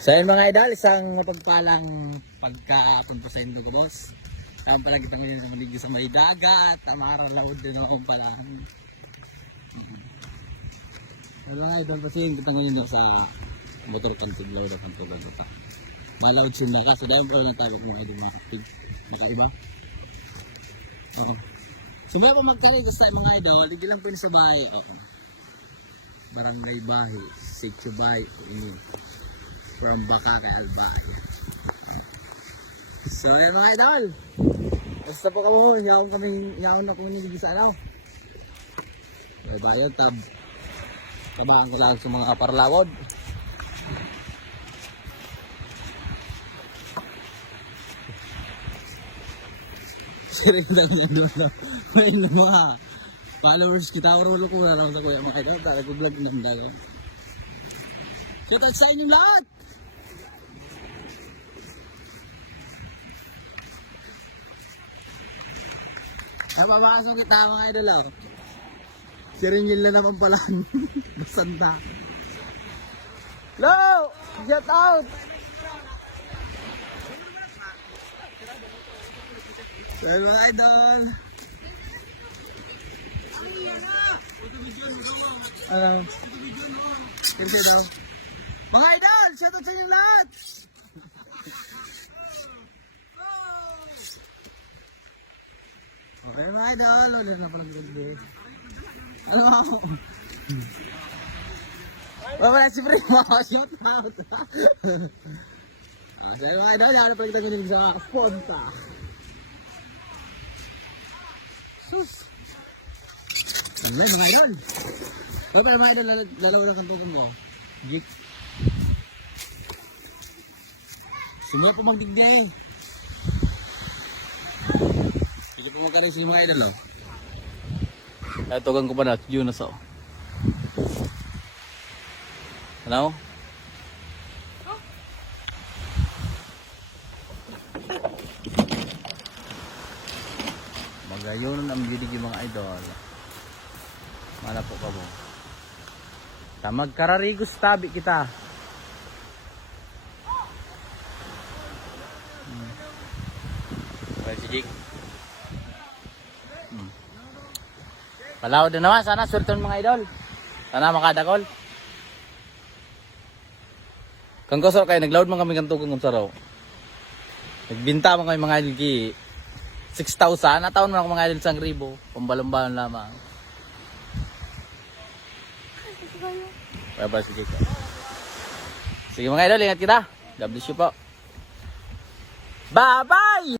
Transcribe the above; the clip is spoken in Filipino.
So yun mga idol, isang mapagpalang pagkaapan pa sa Indo ko boss. Saan pala kitang ngayon na maligid sa may dagat, tamara laod din ako pala. So mga idol, kasi kita ngayon sa motor kantig laod at kantugan ito. Malawad siya na kasi dahil pala natawag mga idol mga kapig. Makaiba? Oo. So may pa magkalit sa mga idol, hindi lang po yun sa bahay. Oo. Barangay Bahi, Sitio Bahi, ini. From Baka kay Albay. So ayun mga idol. Basta po kamo, yaon na kung niligid sa ano. May bayo tabahan ko lang sa mga parlawod. Siring lang na may mga followers kita ulo ko na lang sa kuya mga idol. Dahil ko vlog ng dalo. Shout out sa inyong lahat! Napapasok kita mga idol oh. Si Ringil na naman pala. Basanta. Hello! Shout out! So mga idol. Kasi daw. Mga idol! Shout out sa inyo lahat! Okay mga idol, ulit na pala good. Ano ako? Wala si Primo, shout out! So mga idol, yan na pala kita gunin sa Ponta. Sus! Yan mga idol! So pala mga idol, lalaw lang kantugan mo. Jik. Sino pa magdigday? Sige po mo ka rin sa mga idol oh. Kaya tugang ko pa na, Jonas oh. Ano? Magayon ang bidig yung mga idol. Mana po ka mo? Tamag kararigos tabi kita. Okay, si Jake. Palawad na naman, sana swerte mga idol. Sana makadakol. Kung kusok kayo, nagload man kami kantugang kung saraw. Nagbinta man kami mga idol ki 6,000. Nataon man ako mga idol 1,000. Pambalong-balong lamang. Bye-bye si Jake. Sige mga idol, ingat kita. God bless you po. Bye-bye!